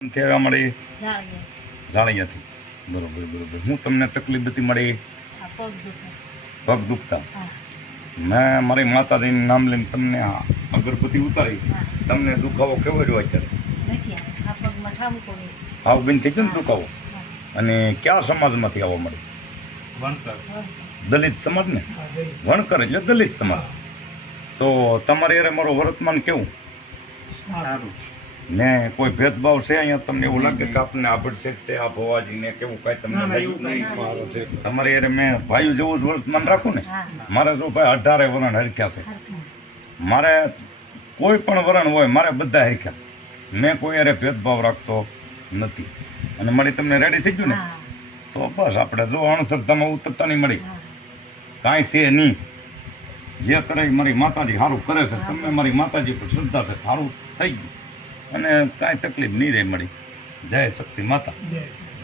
થયા મળી જાળીએ ઝાળિયાથી. બરોબર બરોબર. હું તમને તકલીફ હતી મળી? આ પગ દુખે. પગ દુખતા. હા મેં મારી માતાજીનું નામ લઈને તમને આ અગરબત્તી ઉતારી. હા તમને દુખાવો કેવો રહ્યો અત્યારે? નથી આવે. આ પગમાં ઠામકો નહીં. હાવ બેન થઈ ગયો ને દુખાવો? હા. અને કયા સમાજમાંથી આવવા મળી? હા. દલિત સમાજ ને? વણકર એટલે દલિત સમાજ. તો તમારે યારે મારો વર્તમાન કેવું? સારું. ને કોઈ ભેદભાવ છે અહીંયા? તમને એવું લાગે કે આપને આભડછેદ છે આ ભવાજીને કેવું કાંઈ તમને લાગ્યું? તમારે યારે મેં ભાઈઓ જેવું જ વર્તમાન રાખું ને? હા મારે તો ભાઈ 18 વરણ હરખ્યા છે. હરખા. મારે કોઈ પણ વરણ હોય મારે બધા હરખ્યા. મેં કોઈ યારે ભેદભાવ રાખતો નથી. અને મળી તમને રેડી થઈ ગયું ને? હા તો બસ આપણે જો અણસરતામાં ઉતરતા નહીં મળી હા કાંઈ છે નહીં. જે કરે એ મારી માતાજી સારું કરે છે. તમે મારી માતાજી પર શ્રદ્ધા છે, સારું થઈ ગયું અને કાંઈ તકલીફ નહીં રહે મળી. જય શક્તિ માતા. જય શ્રી